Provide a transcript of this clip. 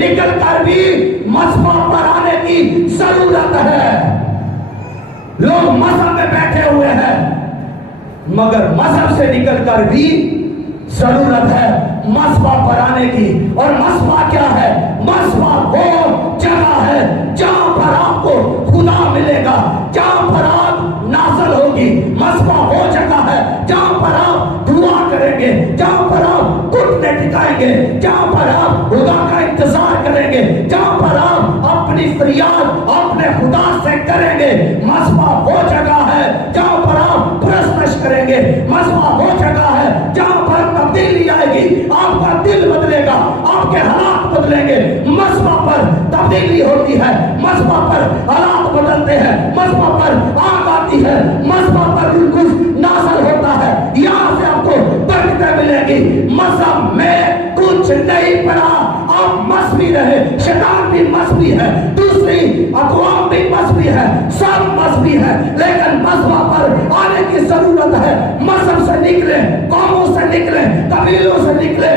نکل کر بھی مذہب پر آنے کی ضرورت ہے. لوگ مذہب میں بیٹھے ہوئے ہیں مگر مذہب سے نکل کر بھی ضرورت ہے مذہب پر آنے کی. اور مذہب کیا ہے؟ مذہب وہ جگہ ہے جہاں پر آپ کو خدا ملے گا، جہاں پر آپ نازل ہوگی. مذہب وہ جگہ ہے جہاں پر آپ دعا کریں گے، جہاں پر آپ گھٹنے ٹکائیں گے، جہاں پر آپ خدا کا انتظار کریں گے، جہاں پر آپ اپنی فریاد اپنے خدا سے کریں گے. مذہب وہ جگہ ہے جہاں پر آپ پرستش کریں گے. مذہب وہ جگہ ہے جہاں پر تبدیلی آئے گی، آپ کا دل بدلے گا، آپ کے حالات بدلیں گے. مذہب پر تبدیلی ہوتی ہے، مذہب پر حالات بدلتے ہیں، مذہب پر آگ آتی ہے، مذہب پر کچھ نازل ہوتا ہے. یہاں سے آپ کو برکتیں ملے گی. مذہب میں کچھ نہیں پڑا، آپ مذہبی رہے. شیطان بھی مذہبی ہے، دوسری اقوام بھی مذہبی ہے، سب مذہبی ہے، لیکن مذہب پر آنے کی ضرورت ہے. مذہب سے نکلے، قوموں سے نکلے، قبیلوں سے نکلے،